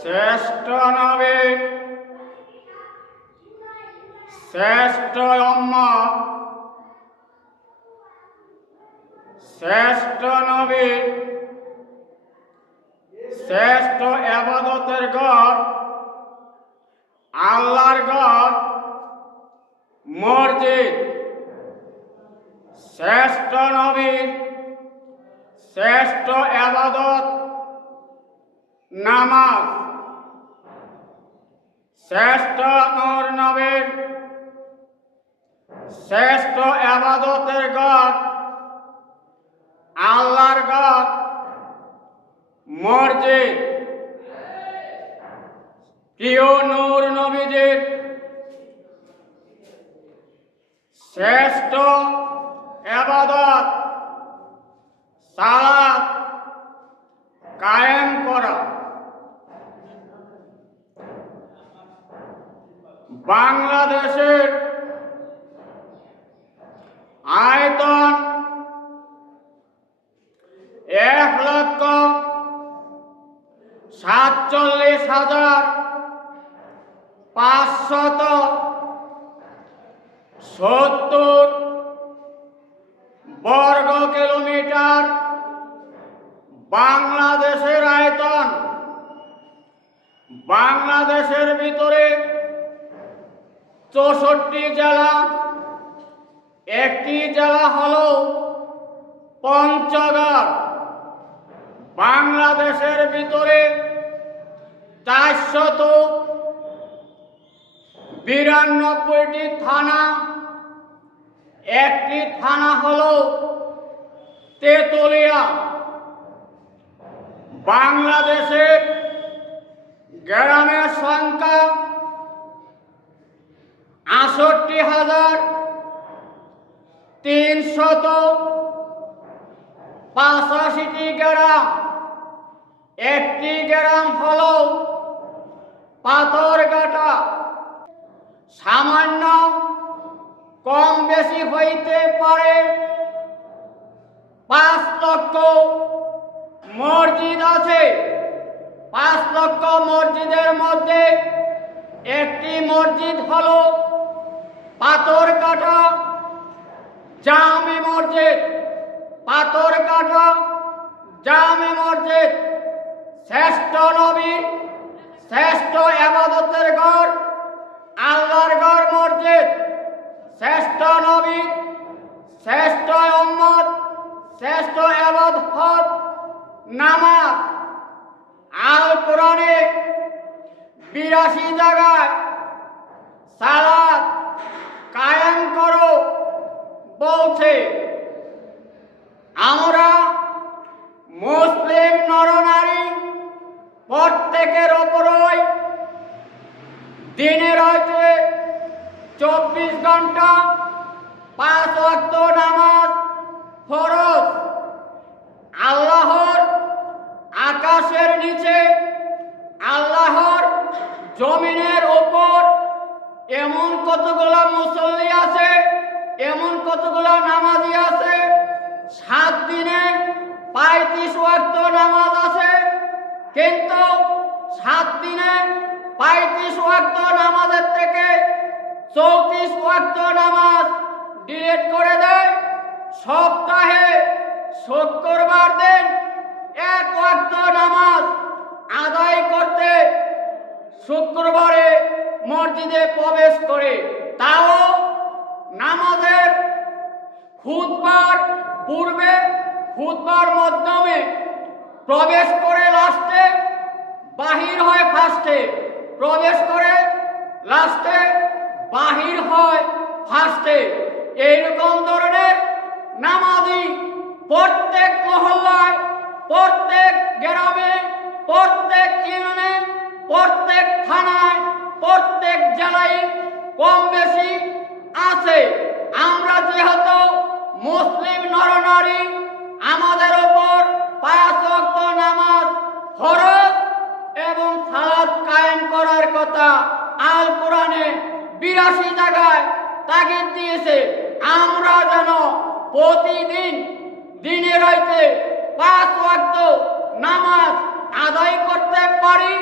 শ্রেষ্ঠ নবী শ্রেষ্ঠ উম্মত শ্রেষ্ঠ নবী। শ্রেষ্ঠ আবাদতের ঘর। আল্লাহর ঘর। মসজিদ। শ্রেষ্ঠ নবীর শ্রেষ্ঠ আবাদত। নামাজ। শ্রেষ্ঠ নবীর, শ্রেষ্ঠ আবাদতের ঘর আল্লাহর ঘর মসজিদ। প্রিয় নূর নবীজির শ্রেষ্ঠ আবাদত, সালাত কায়েম করা বাংলাদেশের আয়তন এক লক্ষ সাতচল্লিশ হাজার পাঁচশত সত্তর বর্গ কিলোমিটার বাংলাদেশের আয়তন। বাংলাদেশের ভিতরে চৌষট্টি জেলা, একটি জেলা হল পঞ্চগড়। বাংলাদেশের ভিতরে চারশত বিরানব্বইটি থানা, একটি থানা হল তেতুলিয়া। বাংলাদেশের গ্রামের সংখ্যা আষট্টি হাজার তিনশত পাঁচাশিটি গ্রাম। একটি গ্রাম হল পাথর পাথরঘাটা। সামান্য কম বেশি হইতে পারে পাঁচ লক্ষ মসজিদ আছে। পাঁচ লক্ষ মসজিদের মধ্যে একটি মসজিদ হল পাথরঘাটা জামে মসজিদ। পাথরঘাটা জামে মসজিদ। শ্রেষ্ঠ নবী, শ্রেষ্ঠ আবাদতের ঘর, আল্লাহর ঘর মসজিদ। শ্রেষ্ঠ নবী, শ্রেষ্ঠ উম্মত, শ্রেষ্ঠ আবাদত নামাজ। আল কোরআনে বিরাশি জায়গায় সালাত কায়েম করো বলছে, আমরা মুসলিম নরনারী প্রত্যেকের ওপরই দিনে রয়েছে চব্বিশ ঘণ্টা পাঁচ ওয়াক্ত নামাজ ফরজ। আল্লাহর আকাশের নিচে, আল্লাহর জমিনের ওপর এমন কতগুলা মুসল্লি আছে সাত দিনে পঁয়ত্রিশ ওয়াক্ত নামাজের থেকে চৌত্রিশ ওয়াক্ত নামাজ ডিলিট করে দেয়। সপ্তাহে শুক্রবার দিন এক ওয়াক্ত নামাজ আদায় করতে শুক্রবারে মসজিদে প্রবেশ করে। তাও নামাজের খুদবার পূর্বে খুদবার মাধ্যমে প্রবেশ করে লাস্টে বাহির হয় ফার্স্টে। প্রবেশ করে লাস্টে বাহির হয় ফার্স্টে। এইরকম ধরনের নামাজি প্রত্যেক মহল্লায়, প্রত্যেক গ্রামে, প্রত্যেক ইউনিয়নে, প্রত্যেক থানায়, প্রত্যেক জেলায় কম বেশি আছে। আমরা যেহেতু মুসলিম নরনারী, আমাদের ওপর পাঁচ ওয়াক্ত নামাজ ফরজ এবং সালাদ কায়েম করার কথা আল কোরআনে বিরাশি জায়গায় তাগিদ দিয়েছে। আমরা যেন প্রতিদিন দিনে রয়েছে পাঁচ ওয়াক্ত নামাজ আদায় করতে পারি।